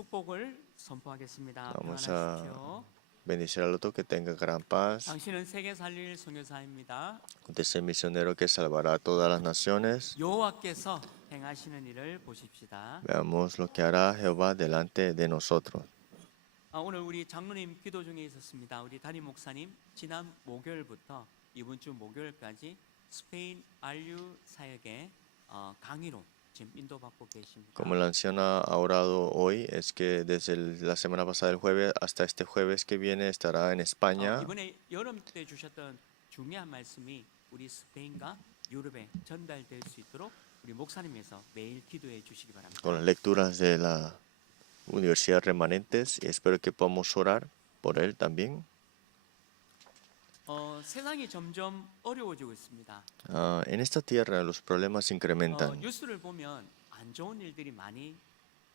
축복을 선포하겠습니다. Vamos a 평안하십시오. bendecir al otro, que tenga gran paz. 당신은 세계 살릴 선교사입니다. Usted es el misionero que salvará a todas las naciones. 여호와께서 행하시는 일을 보십시다. Veamos lo que hará Jehová delante de nosotros. 오늘 우리 장로님 기도 중에 있었습니다. 우리 담임 목사님 지난 목요일부터 이번 주 목요일까지 스페인 RU 사역에 강의로 지금 인도받고 계십니다. Como la anciana ha orado hoy, es que desde la semana pasada, el jueves, hasta este jueves que viene, estará en España. 이번에 여름 때 주셨던 중요한 말씀이 우리 스페인과 유럽에 전달될 수 있도록 우리 목사님께서 매일 기도해 주시기 바랍니다. Con las lecturas de la Universidad Remanentes, y espero que podamos orar por él también. 세상이 점점 어려워지고 있습니다. En esta tierra los problemas incrementan, 뉴스를 보면 안 좋은 일들이 많이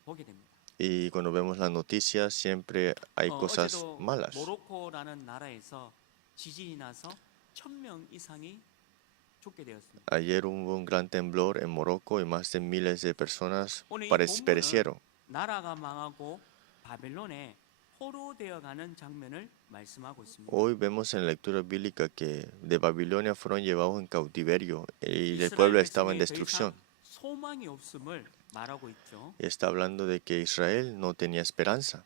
보게 됩니다. y cuando vemos las noticias siempre hay cosas 어제도 malas. 모로코라는 나라에서 지진이 나서 1,000명 이상이 죽게 되었습니다. Ayer hubo un gran temblor en Morocco y más de miles de personas 오늘 이 perecieron. 본문은 나라가 망하고 바벨론에 포로되어 가는 장면을 말씀하고 있습니다. Hoy vemos en la lectura bíblica que de Babilonia fueron llevados en cautiverio y el 이스라엘 pueblo estaba 백성에 en 더 이상 destrucción. 소망이 없음을 말하고 있죠. Y está hablando de que Israel no tenía esperanza.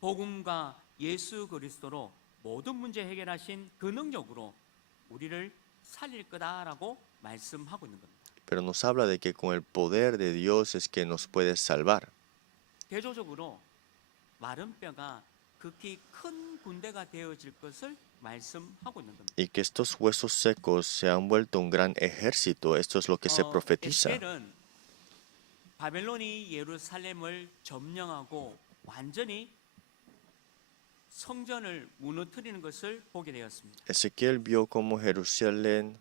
복음과 예수 그리스도로 모든 문제 해결하신 그 능력으로 우리를 살릴 거다라고 말씀하고 있는 겁니다. Pero nos habla de que con el poder de Dios es que nos puede salvar. 대조적으로 마른 뼈가 극히 큰 군대가 되어질 것을 말씀하고 있는 겁니다. Y que estos huesos secos se han vuelto un gran ejército. Esto es lo que se profetiza. 에스겔은 바벨론이 예루살렘을 점령하고 완전히 성전을 무너뜨리는 것을 보게 되었습니다. Ezequiel vio cómo Jerusalén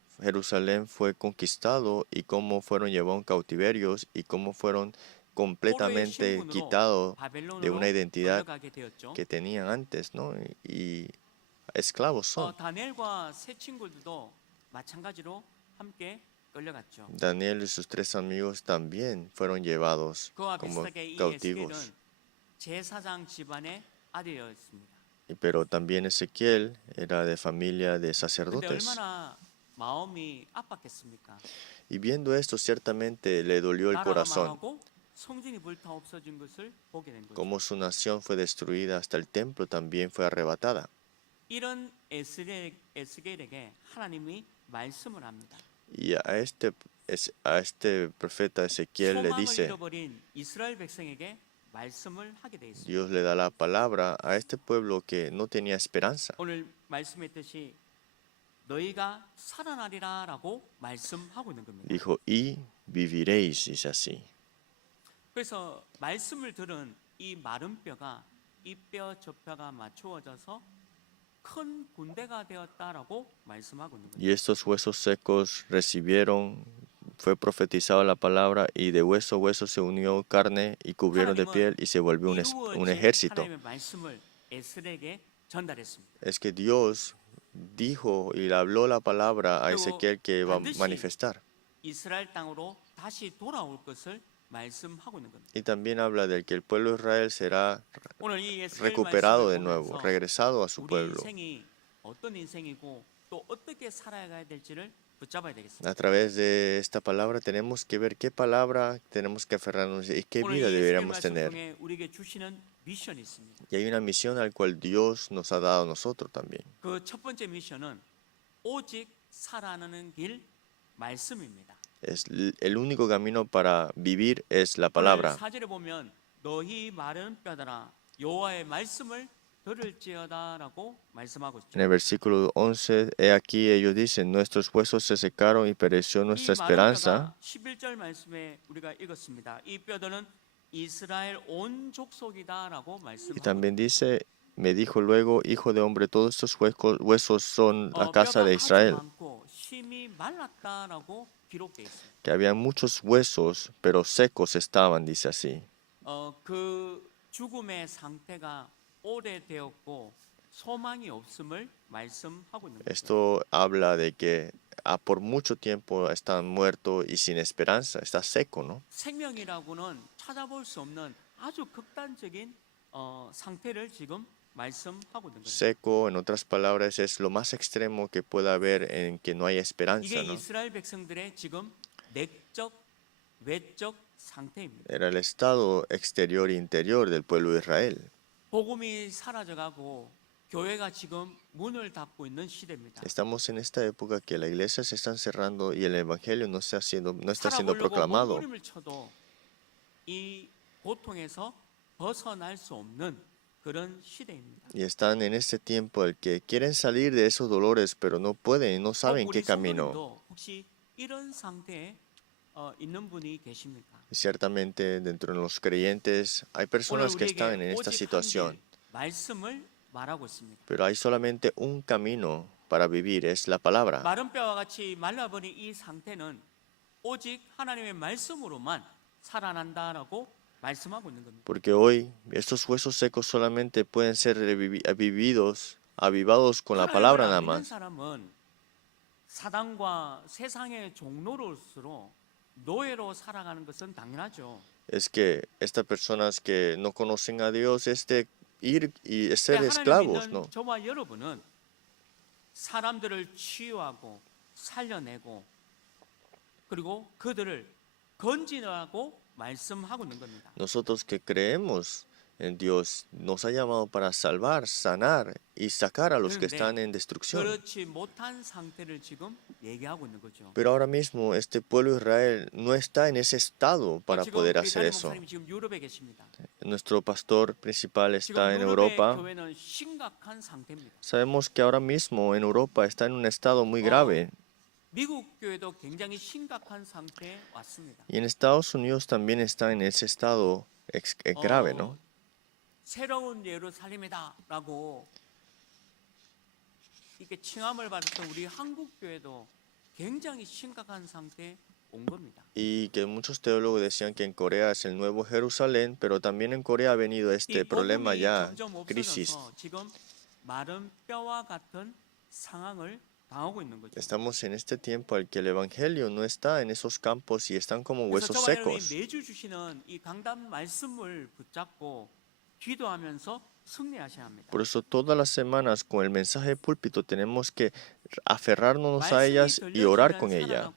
fue conquistado y cómo fueron llevados en cautiverios y cómo fueron completamente quitados de una identidad 가게 되었죠. que tenían antes, ¿no? Y esclavos son. 다니엘과 세 친구들도 마찬가지로 함께 끌려갔죠. Daniel y sus tres amigos también fueron llevados 그와 como 비슷하게 이 cautivos. 에스겔은 제사장 집안의 아들이었습니다. Pero también Ezequiel era de familia de 근데 sacerdotes. 얼마나 마음이 아팠겠습니까? Y viendo esto, ciertamente le dolió el 나라가 corazón. 망하고 성전이 불타 없어진 것을 보게 된 거죠. Como su nación fue destruida, hasta el templo también fue arrebatada. 이런 에스겔에게 하나님이 말씀을 합니다. Y a este profeta Ezequiel le 소망을 dice, 잃어버린 이스라엘 백성에게 말씀을 하게 돼 있습니다. Dios le da la palabra a este pueblo que no tenía esperanza. 오늘 말씀했듯이 너희가 살아나리라라고 말씀하고 있는 겁니다. Dijo, y viviréis, dice así. 그래서 말씀을 들은 이 마른 뼈가 이 뼈 저 뼈가 맞추어져서 큰 군대가 되었다라고 말씀하고 있는 겁니다. Y estos huesos secos recibieron, fue profetizada la palabra, y de hueso a hueso se unió carne y cubrieron de piel y se volvió un 이루어진 ejército. 하나님의 말씀을 에스겔에게 전달했습니다. Es que Dios dijo y le habló la palabra a Ezequiel que iba a manifestar. 이스라엘 땅으로 다시 돌아올 것을 말씀하고 있는 겁니다. Y también habla de que el pueblo de Israel será 오늘 이 에스겔 recuperado 말씀을 de nuevo, 보면서 regresado a su 우리 pueblo. 인생이 어떤 인생이고 또 어떻게 살아가야 될지를 붙잡아야 되겠습니다. A través de esta palabra tenemos que ver qué palabra tenemos que aferrarnos y qué 오늘 vida 이 에스겔 deberíamos 말씀 tener. 중에 우리에게 주시는 미션이 있습니다. Y hay una misión al cual Dios nos ha dado a nosotros también. 그 첫 번째 미션은 오직 살아나는 길 말씀입니다. El único camino para vivir es la 오늘 palabra. 4절에 보면 너희 마른 뼈들아 여호와의 말씀을 들을지어다라고 말씀하고 있죠. En el versículo 11, he aquí ellos dicen, nuestros huesos se secaron y pereció 이 nuestra 마른 esperanza. 뼈가 11절 말씀에 우리가 읽었습니다. 이 뼈들은 이스라엘 온 족속이다라고 Y 말씀하고 también dice, me dijo luego, hijo de hombre, todos estos huesos son la 뼈가 casa de 아주 Israel. 많고 심히 말랐다라고 기록되어 있습니다. Que había muchos huesos, pero secos estaban, dice así. 그 죽음의 상태가 오래되었고 소망이 없음을 말씀하고 있는 거죠. Esto habla de que por mucho tiempo están muertos y sin esperanza, está seco, ¿no? 생명이라고는 찾아볼 수 없는 아주 극단적인 상태를 지금 말씀하고 있는 거예요. Seco, en otras palabras, es lo más extremo que pueda haber en que no hay 이게 esperanza, ¿no? 이스라엘 백성들의 지금 내적, 외적 상태입니다. Era el estado exterior e interior del pueblo de Israel. 복음이 사라져가고 교회가 지금 문을 닫고 있는 시대입니다. Estamos en esta época que la iglesia se está cerrando y el evangelio no está siendo 살아보려고 proclamado. 몸부림을 쳐도 이 고통에서 벗어날 수 없는 그런 시대입니다. Y están en este tiempo el que quieren salir de esos dolores, pero no pueden, no saben qué 우리 camino. 성도님도 혹시 이런 상태에 있는 분이 계십니까? Y ciertamente dentro de los creyentes hay 오늘 personas que están 우리에게 en esta 오직 한 situación, 길, 말씀을 말하고 있습니다. pero hay solamente un camino para vivir, es la palabra. 마른 뼈와 같이 말라버린 이 상태는 오직 하나님의 말씀으로만 살아난다라고 말씀하고 있는 겁니다. Porque hoy estos huesos secos solamente pueden ser avivados con la palabra nada 하나님을 안 믿는 más. 사람은 사단과 세상의 종로로서 노예로 살아가는 것은 당연하죠. Es que estas personas que no conocen a Dios es de ir y ser 하나님 esclavos, 믿는 ¿no? 저와 여러분은 사람들을 치유하고 살려내고 그리고 그들을 건지라고 말씀하고 있는 겁니다. Nosotros que creemos en Dios nos ha llamado para salvar, sanar y sacar a los que 그런데 están en destrucción. 그렇지 못한 상태를 지금 얘기하고 있는 거죠. Pero ahora mismo este pueblo de Israel no está en ese estado para 지금 poder 우리 hacer 담임 eso. 목사님이 지금 유럽에 계십니다. Nuestro pastor principal 지금 está en 유럽의 Europa. 교회는 심각한 상태입니다. Sabemos que ahora mismo en Europa está en un estado muy grave. 미국 교회도 굉장히 심각한 상태에 왔습니다. Y en Estados Unidos también está en ese estado grave, ¿no? 새로운 예루살렘이다라고 이렇게 칭함을 받았던 우리 한국 교회도 굉장히 심각한 상태에 온 겁니다. Y que muchos teólogos decían que en Corea es el nuevo Jerusalén, pero también en Corea ha venido 이 este problema 복음이 ya, 점점 crisis. 없어져서 지금 마른 뼈와 같은 상황을 당하고 있는 거죠. Estamos en este tiempo al que el evangelio no está en esos campos y están como 그래서 huesos 저와 여러분이 secos. 매주 주시는 이 강단 말씀을 붙잡고 기도하면서 승리하셔야 합니다. Por eso todas las semanas con el mensaje de púlpito tenemos que aferrarnos a ellas y orar con ella.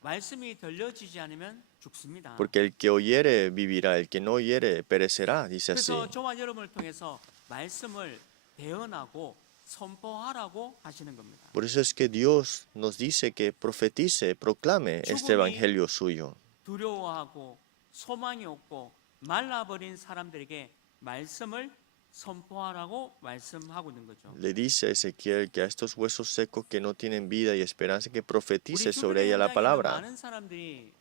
말씀이 들려지지 않으면 죽습니다. Porque el que oyere vivirá, el que no oyere perecerá, dice así. 그래서 저와 여러분을 통해서 말씀을 대언하고 선포하라고 하시는 겁니다. Por eso es que Dios nos dice que profetice, proclame este evangelio suyo. 두려워하고 소망이 없고 말라버린 사람들에게 말씀을 선포하라고 말씀하고 있는 거죠. Le dice a Ezequiel que a estos huesos secos que no tienen vida y esperanza que 우리 profetice sobre 주변의 ella la 현장에는 palabra. 많은 사람들이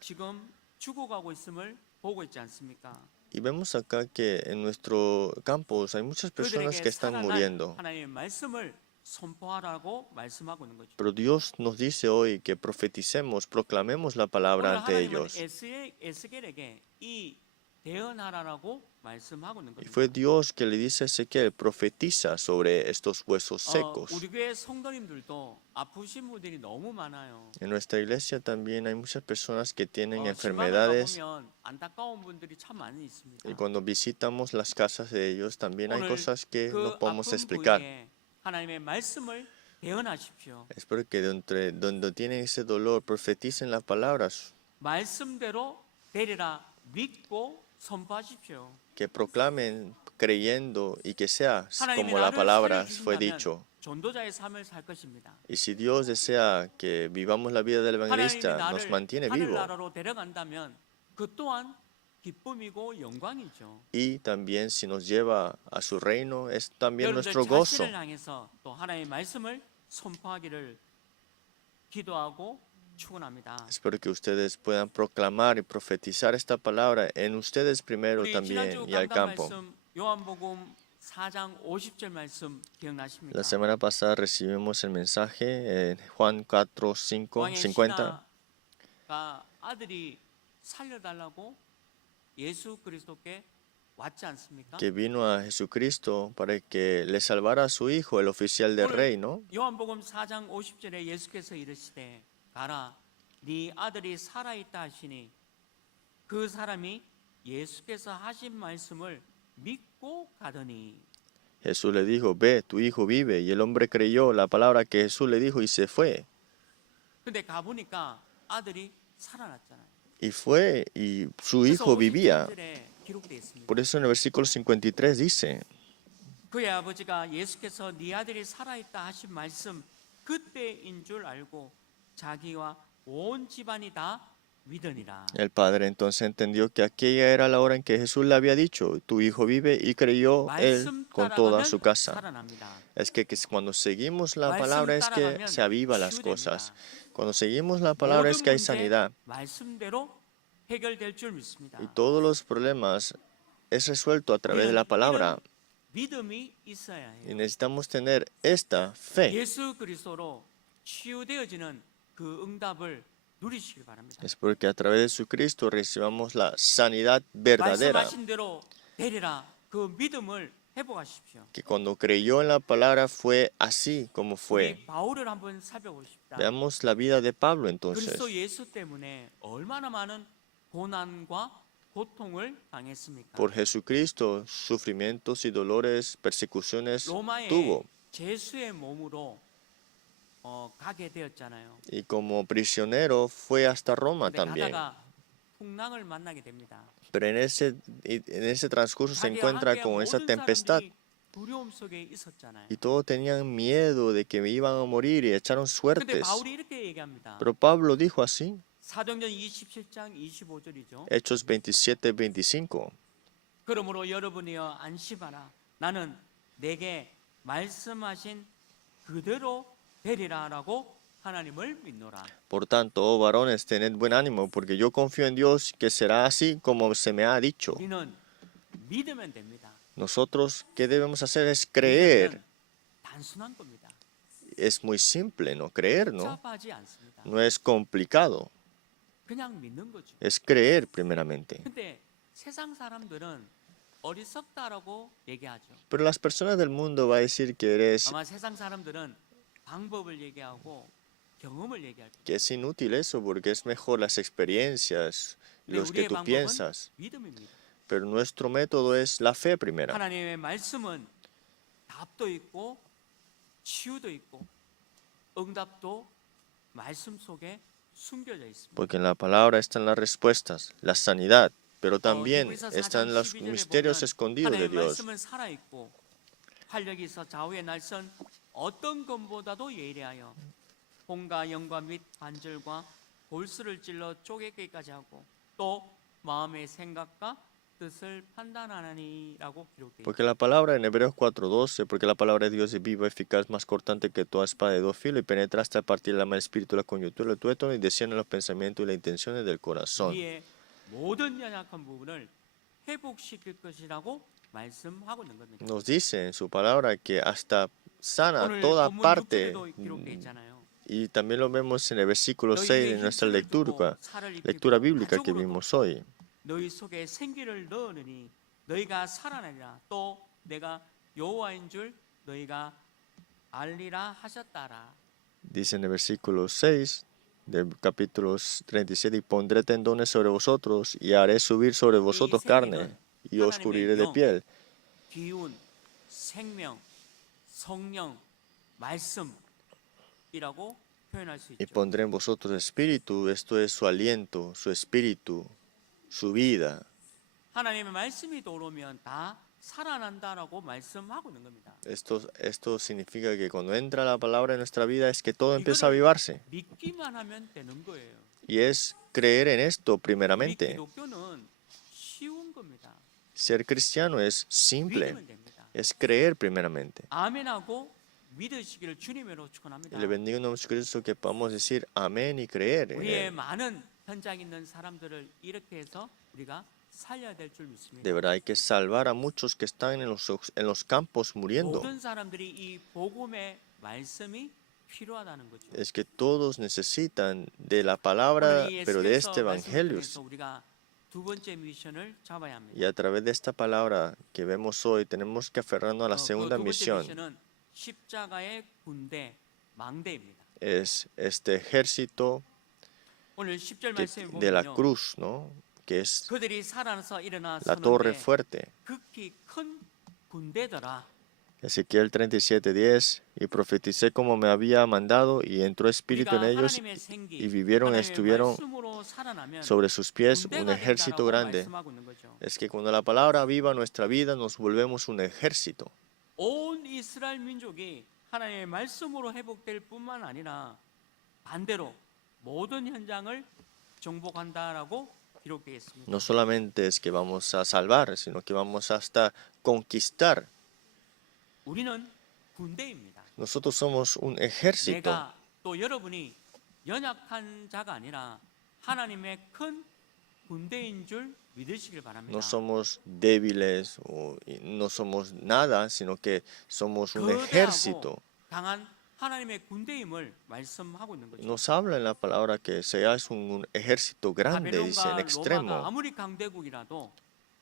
지금 죽어가고 있음을 보고 있지 않습니까? Y vemos acá que en nuestro campus hay muchas personas que 그들에게 están 살아날 muriendo. 하나님의 말씀을 선포하라고 말씀하고 있는 거죠. Pero Dios nos dice hoy que profeticemos, proclamemos la palabra 오늘 ante 하나님은 ellos. 에스겔에게 이 대언하라라고 말씀하고 있는 Y 겁니다. fue Dios que le dice a Ezequiel, profetiza sobre estos huesos secos. 우리 교회 성도님들도 아프신 분들이 너무 많아요. En nuestra iglesia también hay muchas personas que tienen 집안을 enfermedades 가보면 안타까운 분들이 참 많이 있습니다. y cuando visitamos las casas de ellos también hay 오늘 cosas que 그 no podemos 아픈 explicar. 부위에 하나님의 말씀을 대언하십시오. Espero que donde tienen ese dolor profeticen las palabras, 말씀대로 되리라 믿고 선포하십시오. que proclamen creyendo y que sea 하나님이 como la 나를 palabra fue 살려주신다면 dicho. 전도자의 삶을 살 것입니다. Y si Dios desea que vivamos la vida del 하나님이 evangelista, nos 나를 mantiene vivo. 하늘나라로 데려간다면 그 또한 기쁨이고 영광이죠. Y también si nos lleva a su reino, es también 여러분들 nuestro gozo. 자신을 향해서 또 하나님의 말씀을 선포하기를 기도하고 축원합니다. Espero que ustedes puedan proclamar y profetizar esta palabra en ustedes primero 우리 también 지난주 y al 강단 campo. 말씀 요한복음 4장 50절 말씀 기억나십니까? La semana pasada recibimos el mensaje en Juan 4, 5, 왕의 50, 신하가 아들이 살려달라고 예수 그리스도께 왔지 않습니까? que vino a Jesucristo para que le salvara a su hijo, el oficial del 오늘 rey, ¿no? 요한복음 4장 50절에 예수께서 이르시되 가라 네 아들이 살아있다 하시니 그 사람이 예수께서 하신 말씀을 믿고 가더니. Jesús le dijo, ve, tu hijo vive. Y el hombre creyó la palabra que Jesús le dijo y se fue. 근데 가보니까 아들이 살아났잖아요. Y fue, y su 그래서 hijo vivía. 53절에 기록되어 있습니다. Por eso en el versículo 53 dice, 그의 아버지가 예수께서 네 아들이 살아있다 하신 말씀 그때인 줄 알고 자기와 온 집안이 다 믿으니라. el padre entonces entendió que aquella era la hora en que Jesús le había dicho, tu hijo vive, y creyó él 말씀 con toda 따라가면 su casa. 살아납니다. Es que cuando seguimos la 말씀 palabra es que 따라가면 se aviva las 치유됩니다. cosas. Cuando seguimos la palabra es 모든 que hay 문제 sanidad. 말씀대로 해결될 줄 믿습니다. Y todos los problemas es resuelto a través de la palabra. 믿음이 있어야 Y 해요. necesitamos tener esta fe. 예수 그리스도로 치유되어지는 그 응답을 누리시길 바랍니다. Es porque a través de su Cristo recibamos la sanidad verdadera. 말씀하신 대로 되리라 그 믿음을 회복하십시오. Que cuando creyó en la palabra fue así como fue. 우리 바울을 한번 살펴보십시다. Veamos la vida de Pablo entonces. 그리스도 예수 때문에 얼마나 많은 고난과 고통을 당했습니까? Por Jesucristo, sufrimientos y dolores, persecuciones 로마의 tuvo. 제수의 몸으로 가게 되었잖아요. Y como prisionero fue hasta Roma 근데 también. 가다가 풍랑을 만나게 됩니다. Pero en ese transcurso se 자기와 encuentra 함께 con esa 모든 tempestad. 사람들이 두려움 속에 있었잖아요. Y todos tenían miedo de que me iban a morir y echaron 근데 suertes. 바울이 이렇게 얘기합니다. Pero Pablo dijo así, 사도행전 27장 25절이죠. Hechos 27, 25. 그러므로 여러분이여 안심하라. 나는 내게 말씀하신 그대로 되리라라고 하나님을 믿노라. Por tanto, oh varones, tened buen ánimo, porque yo confío en Dios que será así como se me ha dicho. 우리는 믿으면 됩니다. Nosotros, ¿qué debemos hacer? Es creer. 믿으면 단순한 겁니다. Es muy simple, ¿no? Creer, ¿no? 복잡하지 않습니다. No es complicado. 그냥 믿는 거죠. Es creer primeramente. 근데 세상 사람들은 어리석다라고 얘기하죠. Pero las personas del mundo va a decir que eres, 아마 세상 사람들은 방법을 얘기하고 경험을 얘기할 거예요. que es inútil eso, porque es mejor las experiencias, 근데 los que 우리의 tú 방법은 piensas. 믿음입니다. Pero nuestro método es la fe primera. 하나님의 말씀은 답도 있고 치유도 있고 응답도 말씀 속에 숨겨져 있습니다. Porque en la palabra están las respuestas, la sanidad, pero también 히브리서 4장 están los 12절에 misterios 보면 escondidos de 하나님의 Dios. 말씀은 살아 있고 활력이 있어 좌우의 날선 어떤 검보다도 예리하여 혼과 영과 및 관절과 골수를 찔러 쪼개기까지 하고 또 마음의 생각과 뜻을 판단하느니라고 기록되어 있습니다. Porque la palabra en Hebreos 4:12, porque la palabra de Dios es viva, eficaz, más cortante que toda espada de dos filos y penetra hasta partir el alma, el espíritu, la coyuntura, el tuétano y discierne los pensamientos y las intenciones del corazón. 우리의 모든 연약한 부분을 회복시킬 것이라고 말씀하고 있는 겁니다. Nos dice en su palabra que hasta sana 오늘 toda 본문 parte. 6절에도 기록되어 있잖아요. Y también lo vemos en el versículo 6 너희에게 de nuestra 힘줄을 두고 lectura, 살을 lectura 입히고 bíblica que 가죽으로 vimos 덮고 hoy. 너희 속에 생기를 넣으니 너희가 살아나리라. 또 내가 여호와인 줄 너희가 알리라 하셨다라. Dice en el versículo 6 del capítulo 37, y pondré tendones sobre vosotros y haré subir sobre vosotros carne y os cubriré de piel. 기운, 생명, 성령, 말씀이라고 표현할 수 Y 있죠. pondré en vosotros espíritu, esto es su aliento, su espíritu, su vida. 하나님의 말씀이 들어오면 다 살아난다라고 말씀하고 있는 겁니다. Esto significa que cuando entra la palabra en nuestra vida es que todo empieza a 이거를 avivarse. 믿기만 하면 되는 거예요. Y es creer en esto 우리 primeramente. 기독교는 쉬운 겁니다. Ser cristiano es simple, 믿으면 됩니다. es creer primeramente. 아멘하고 믿으시기를 주님으로 축원합니다. Y le bendigo en nombre de Jesucristo que podamos decir amén y creer en 우리의 él. 많은 현장에 있는 사람들을 이렇게 해서 우리가 살려야 될 줄 믿습니다. De verdad hay que salvar a muchos que están en los campos muriendo. 모든 사람들이 이 복음의 말씀이 필요하다는 거죠. Es que todos necesitan de la palabra, 오늘 이 pero de 에스겔서 este 말씀을 evangelio. 통해서 우리가 두 번째 미션을 잡아야 합니다. Y a través de esta palabra que vemos hoy, tenemos que aferrarnos a la segunda 두 번째 misión. 미션은 십자가의 군대 망대입니다. Es este ejército 오늘 10절 말씀에 de la 보면요. cruz, ¿no? que es 그들이 살아나서 일어나 la torre 서는데 fuerte. 극히 큰 군대더라. Ezequiel 37:10, y profeticé como me había mandado, y entró espíritu en 우리가 ellos, 하나님의 y 생기, vivieron y 하나님의 estuvieron 말씀으로 살아나면 sobre sus pies un 군대가 ejército 된다라고 grande. 말씀하고 있는 거죠. Es que cuando la palabra viva nuestra vida, nos volvemos un ejército. 온 이스라엘 민족이 하나님의 말씀으로 회복될 뿐만 아니라 반대로 모든 현장을 정복한다라고 기록되어 있습니다. No solamente es que vamos a salvar, sino que vamos hasta conquistar. 우리는 군대입니다. Nosotros somos un ejército. 내가 또 여러분이 연약한 자가 아니라 하나님의 큰 군대인 줄 믿으시길 바랍니다. No somos débiles o no somos nada, sino que somos un ejército. 강한 하나님의 군대임을 말씀하고 있는 거죠. Nos habla en la palabra que seas un ejército grande, dice, en 바벨론과 로마가 extremo. 아무리 강대국이라도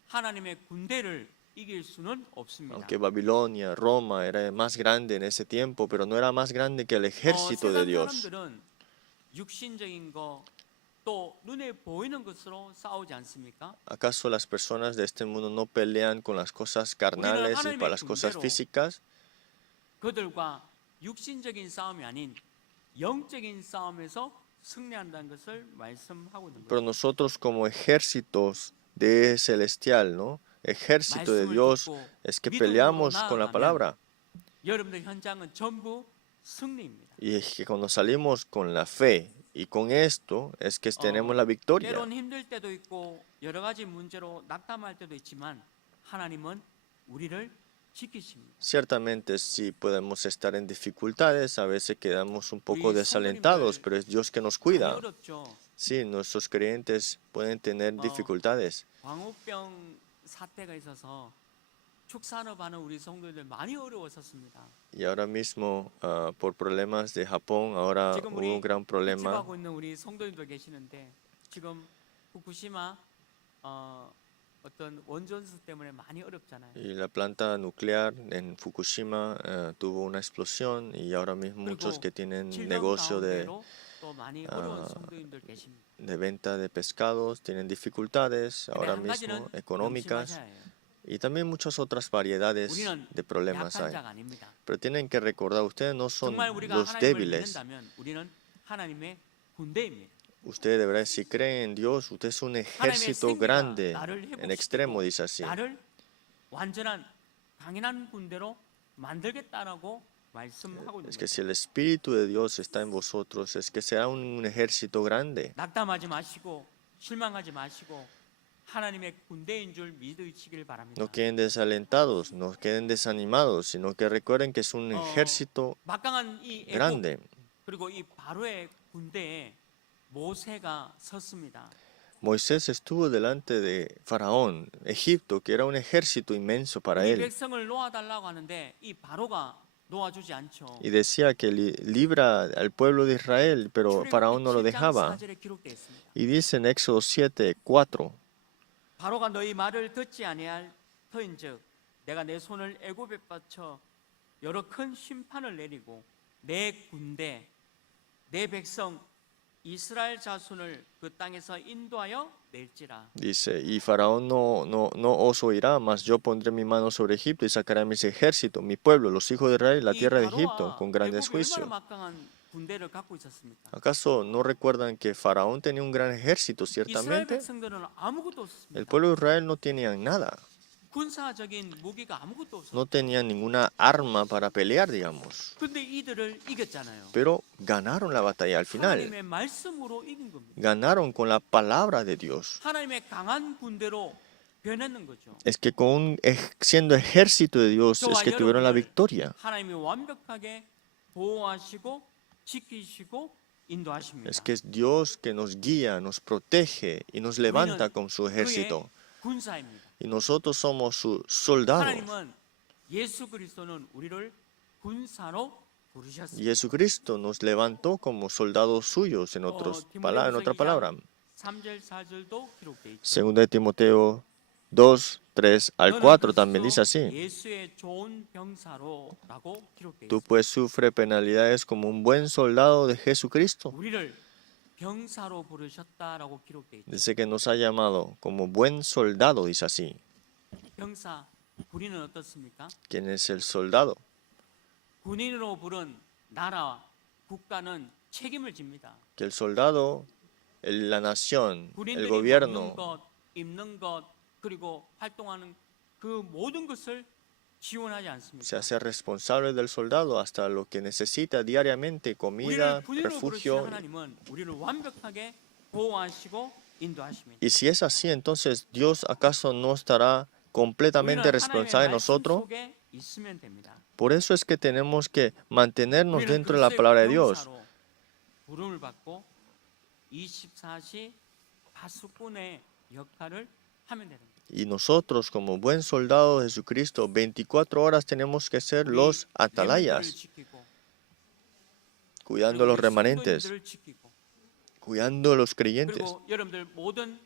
하나님의 군대를 이길 수는 없습니다. Aunque Babilonia, Roma era más grande en ese tiempo, pero no era más grande que el ejército de 세상 Dios. 사람들은 육신적인 거 또 눈에 보이는 것으로 싸우지 않습니까? ¿Acaso las personas de este mundo no pelean con las cosas carnales y para las cosas físicas? 그들과 육신적인 싸움이 아닌 영적인 싸움에서 승리한다는 것을 말씀하고 있는 Pero 거죠. nosotros como ejércitos de celestial, ¿no? Ejército de Dios, es que peleamos con la palabra. 여러분들 현장은 전부 승리입니다. Y es que cuando salimos con la fe y con esto es que tenemos la victoria. 때론 힘들 때도 있고 여러 가지 문제로 낙담할 때도 있지만 하나님은 우리를 지키십니다. Ciertamente sí podemos estar en dificultades, a veces quedamos un poco desalentados, pero es Dios que nos cuida. 어렵죠. Sí, nuestros creyentes pueden tener dificultades. 광우병 사태가 있어서 축산업하는 우리 성도들 많이 어려웠었습니다. Y ahora mismo, por problemas de Japón, ahora 지금 hubo 우리 un gran problema. 하고 있는 우리 성도님도 계시는데 지금 후쿠시마 어떤 원전수 때문에 많이 어렵잖아요. Y la planta nuclear en Fukushima tuvo una explosión y ahora mismo muchos que tienen negocio 또 많이 어려운 성도님들 계십니다. de venta de pescados tienen dificultades ahora 한 mismo 가지는 económicas 명심하셔야 해요. y también muchas otras variedades 우리는 de problemas 약한 hay. 자가 아닙니다. Pero tienen que recordar, ustedes no son 정말 우리가 los 하나님을 débiles. 믿는다면 우리는 하나님의 군대입니다. Ustedes de verdad, si creen en Dios, usted es un ejército grande, en extremo, dice así. 나를 완전한 강인한 군대로 만들겠다라고 말씀하고 있는 Es que 거예요. si el Espíritu de Dios está en vosotros, es que será un ejército grande. 낙담하지 마시고 실망하지 마시고 하나님의 군대인 줄 믿으시길 바랍니다. No queden desalentados, no queden desanimados, sino que recuerden que es un ejército 막강한 이 애국 grande. 그리고 이 바로의 군대에 모세가 섰습니다. Moisés estuvo delante de Faraón, Egipto, que era un ejército inmenso para 이 él, 백성을 놓아달라고 하는데 이 바로가 놓아주지 않죠. y decía que libra al pueblo de Israel, pero Faraón no lo dejaba. 4절에 기록되어 있습니다. Y dice en Éxodo 7:4, 바로가 너희 말을 듣지 아니할 터인즉 내가 내 손을 애굽에 뻗쳐 여러 큰 심판을 내리고 내 군대 내 백성 이스라엘 자손을 그 땅에서 인도하여 낼지라. dice, y Faraón no os oirá, mas yo pondré mi mano sobre Egipto y sacaré a mis ejércitos, mi pueblo, los hijos de Israel, la 이 tierra de 바로와 Egipto, con grandes 애굽이 juicios. 얼마나 막강한 군대를 갖고 있었습니까? ¿Acaso no recuerdan que Faraón tenía un gran ejército, 이스라엘 ciertamente? 백성들은 아무것도 El 없었습니다. pueblo de Israel no tenía nada, 군사적인 무기가 아무것도 없었어요. no tenía ninguna arma para pelear, digamos. 근데 이들을 이겼잖아요. Pero ganaron la batalla al final, 하나님의 말씀으로 이긴 겁니다. ganaron con la palabra de Dios. 하나님의 강한 군대로 변했는 거죠. Es que siendo ejército de Dios es que tuvieron la victoria. 하나님이 완벽하게 보호하시고 지키시고 인도하십니다. Es que es Dios que nos guía, nos protege y nos levanta con su ejército. 군사입니다. Y nosotros somos sus soldados. 하나님은 예수 그리스도는 우리를 군사로 부르셨습니다. Jesucristo nos levantó como soldados suyos, en otra palabra. 3절 4절도 기록되어 있죠. Segunda de Timoteo 2, 3 al 4 también dice así. 예수의 좋은 병사로라고 기록되어 Tú 있습니다. pues sufre penalidades como un buen soldado de Jesucristo. 우리를 병사로 부르셨다라고 기록되어 있죠. Dice que nos ha llamado como buen soldado, dice así. 병사, 군인은 어떻습니까? ¿Quién es el soldado? 군인으로 부른 나라, 국가는 책임을 집니다. Que el soldado, la nación, el 군인들이 먹는 gobierno 것, 입는 것, 그리고 활동하는 그 모든 것을 지원하지 se 않습니까? hace responsable del soldado hasta lo que necesita diariamente, comida, 우리를 군인으로 부르신 refugio. 하나님은 우리를 완벽하게 보호하시고 인도하십니다. Y si es así, entonces Dios acaso no estará completamente 우리는 responsable de 하나님의 말씀 nosotros. 속에 있으면 됩니다. Por eso es que tenemos que mantenernos 우리는 dentro de la 그리스도의 palabra de Dios. 병사로 부름을 받고 24시 파수꾼의 역할을 하면 되는 거예요. Y nosotros, como buen soldado de Jesucristo, 24 horas tenemos que ser los 레몬들을 atalayas, 지키고, cuidando 그리고 los 우리 remanentes, 성도님들을 지키고, cuidando a los creyentes. 그리고 여러분들 모든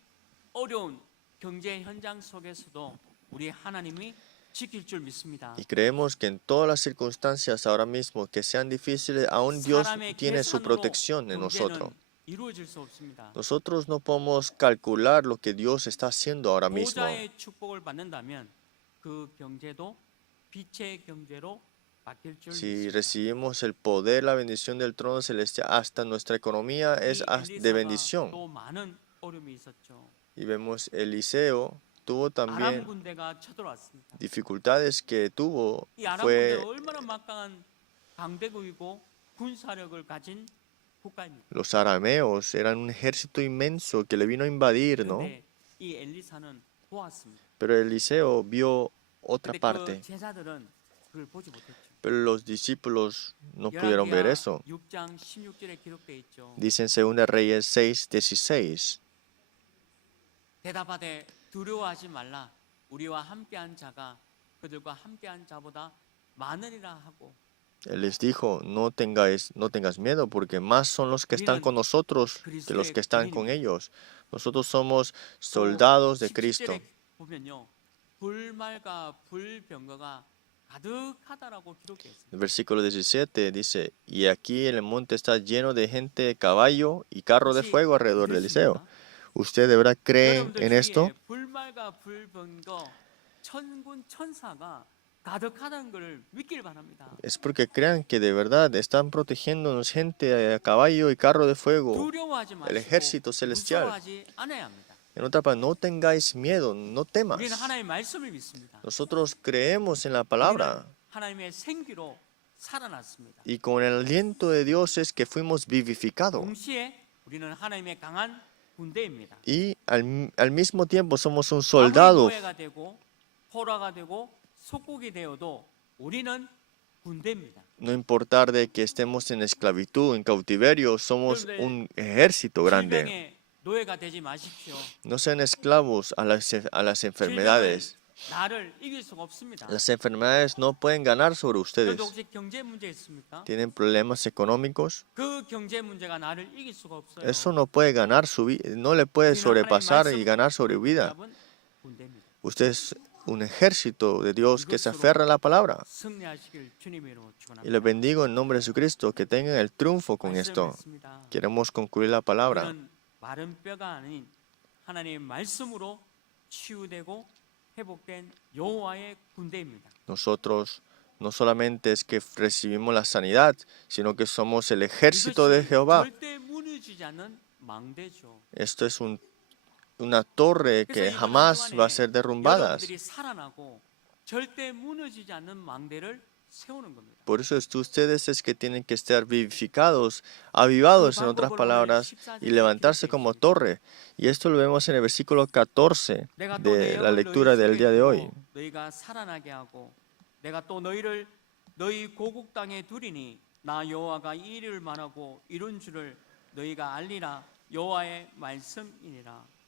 어려운 경제 현장 속에서도 우리 하나님이 지킬 줄 믿습니다. Y creemos que en todas las circunstancias ahora mismo que sean difíciles, aún Dios 사람의 tiene su 계산으로 protección en nosotros. 경제는 이루어질 수 없습니다. Nosotros no podemos calcular lo que Dios está haciendo ahora mismo. 보좌의 축복을 받는다면 그 경제도 빛의 경제로 바뀔 줄 Si 믿습니다. recibimos el poder, la bendición del trono celestial, hasta nuestra economía es de 엘리사가 bendición. 또 많은 어려움이 있었죠. Y vemos Eliseo tuvo 아람 también 군대가 쳐들어왔습니다. dificultades que tuvo. 이 아람 Fue 군대가 얼마나 막강한 강대국이고 군사력을 가진 국가입니다. los arameos, eran un ejército inmenso que le vino a invadir, ¿no? 그런데 이 엘리사는 보았습니다. Pero Eliseo vio otra 근데 그 parte. 제자들은 그걸 보지 못했죠. Pero los discípulos no pudieron ver eso. 6장 16절에 기록되어 있죠. Dice en 2 Reyes 6:16. 대답하되 두려워하지 말라. 우리와 함께한 자가 그들과 함께한 자보다 많으리라 하고 Él les dijo, no tengas miedo, porque más son los que están con nosotros que los que están con ellos. Nosotros somos soldados de Cristo. 17절에 보면요. 불말과 불병거가 가득하다라고 기록되어 있습니다. El versículo 17 dice, y aquí el monte está lleno de gente de caballo y carro de fuego alrededor de Eliseo. ¿Usted de verdad cree 여러분들 en esto? 주위에 불말과 불병거 천군 천사가 가득하다는 것을 믿기를 바랍니다. Es porque crean que de verdad están protegiéndonos gente a caballo y carro de fuego. 두려워하지 El ejército 마시고 celestial. 무서워하지 않아야 합니다. En otra palabra, no tengáis miedo, no temas. 우리는 하나님의 말씀을 믿습니다. Nosotros creemos en la palabra. 우리는 하나님의 생기로 살아났습니다. Y con el aliento de Dios es que fuimos vivificados. 동시에 우리는 하나님의 강한 군대입니다. Y al mismo tiempo somos un 아무리 soldado. 노예가 되고 포로가 되고 속국이 되어도 우리는 군대입니다. No importar de que estemos en esclavitud, en cautiverio, somos un ejército grande. 질병의 노예가 되지 마십시오. No sean esclavos a las enfermedades. 질병은 나를 이길 수가 없습니다. Las enfermedades no pueden ganar sobre ustedes. 여러분도 혹시 경제 문제 있습니까? ¿Tienen problemas económicos? 그 경제 문제가 나를 이길 수가 없어요. Eso no puede ganar su vida, no le puede sobrepasar y ganar sobre vida. 여러분, 군대입니다. Usted es un ejército de Dios que se aferra a la palabra. 승리하시길 주님의 이름으로 Y les 축원합니다. bendigo en nombre de Jesucristo, que tengan el triunfo con esto. 말씀을 했습니다. Queremos concluir la palabra. 우리는 마른 뼈가 아닌 하나님의 말씀으로 치유되고 회복된 여호와의 군대입니다. Nosotros no solamente es que recibimos la sanidad, sino que somos el ejército de 이것이 Jehová. 절대 무너지지 않는 망대죠. Esto es una torre que 그래서 이 jamás va a 동안에 ser derrumbada. 여러분들이 살아나고 절대 무너지지 않는 망대를 세우는 겁니다. Por eso ustedes es que tienen que estar vivificados, avivados en otras palabras, y levantarse como torre. Y esto lo vemos en el versículo 14 내가 또 내 de la 영을 lectura 너희 del 속에 día de hoy. 두고 너희가 살아나게 하고 내가 또 너희를 너희 고국 땅에 두리니 나 여호와가 이 일을 말하고 이룬 줄을 너희가 알리라 여호와의 말씀이니라.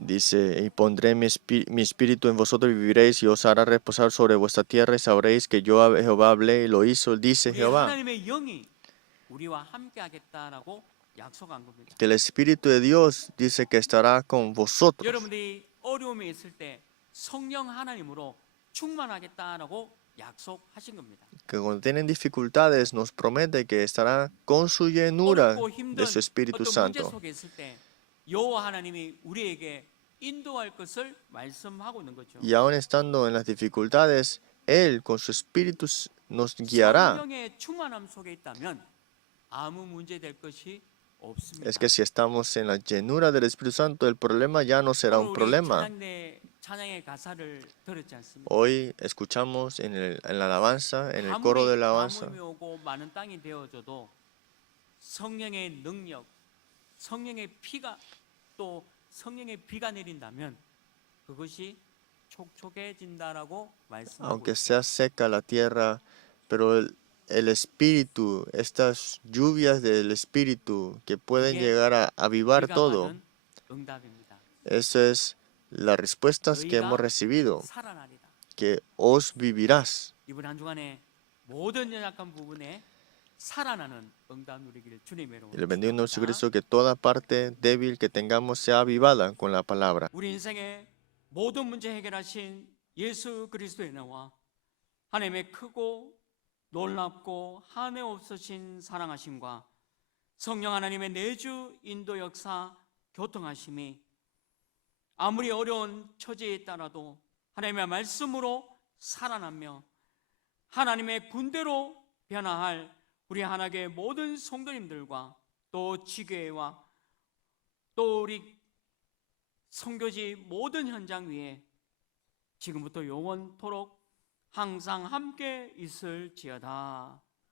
Dice, y pondré mi espíritu en vosotros y viviréis y os hará reposar sobre vuestra tierra y sabréis que yo Jehová hablé y lo hizo, dice 우리 Jehová. 하나님의 영이 우리와 함께하겠다라고 약속한 겁니다. Que el Espíritu de Dios dice que estará con vosotros. 여러분들이 어려움이 있을 때 성령 하나님으로 충만하겠다라고 약속하신 겁니다. que cuando tienen dificultades nos promete que estará con su llenura 어렵고 힘든 de su Espíritu 어떤 문제 Santo. 속에 있을 때 여호와 하나님이 우리에게 인도할 것을 말씀하고 있는 거죠. Y aún estando en las dificultades, Él con su Espíritu nos guiará. 성령의 충만함 속에 있다면 아무 문제 될 것이 없습니다. Es que si estamos en la llenura del Espíritu Santo, el problema ya no será un 오늘 우리 problema. 찬양의 가사를 들었지 않습니까? Hoy escuchamos en la alabanza, en el coro de la alabanza, 가뭄이 오고 많은 땅이 되어져도 성령의 능력, 성령의 피가 또 성령의 비가 내린다면 그것이 촉촉해진다라고 말씀하고 aunque 있습니다. sea seca la tierra, pero el Espíritu, estas lluvias del Espíritu que pueden 그게 llegar a avivar 우리가 todo, 받은 응답입니다. eso es las respuestas que hemos 너희가 recibido, 살아나리라. que os vivirás. 이번 한 주간에 모든 연약한 부분에 살아나는 응답 누리기를 주님으로 Y le bendigo en 축복합니다. Jesucristo que toda parte débil que tengamos sea avivada con la palabra. 우리 인생의 모든 문제 해결하신 예수 그리스도의 나와 하나님의 크고 놀랍고 한해 없으신 사랑하심과 성령 하나님의 내주 인도 역사 교통하심이 아무리 어려운 처지에 있더라도 하나님의 말씀으로 살아나며 하나님의 군대로 변화할 우리 하나님의 모든 성도님들과 또 지교회와 또 우리 선교지 모든 현장 위에 지금부터 영원토록 항상 함께 있을지어다.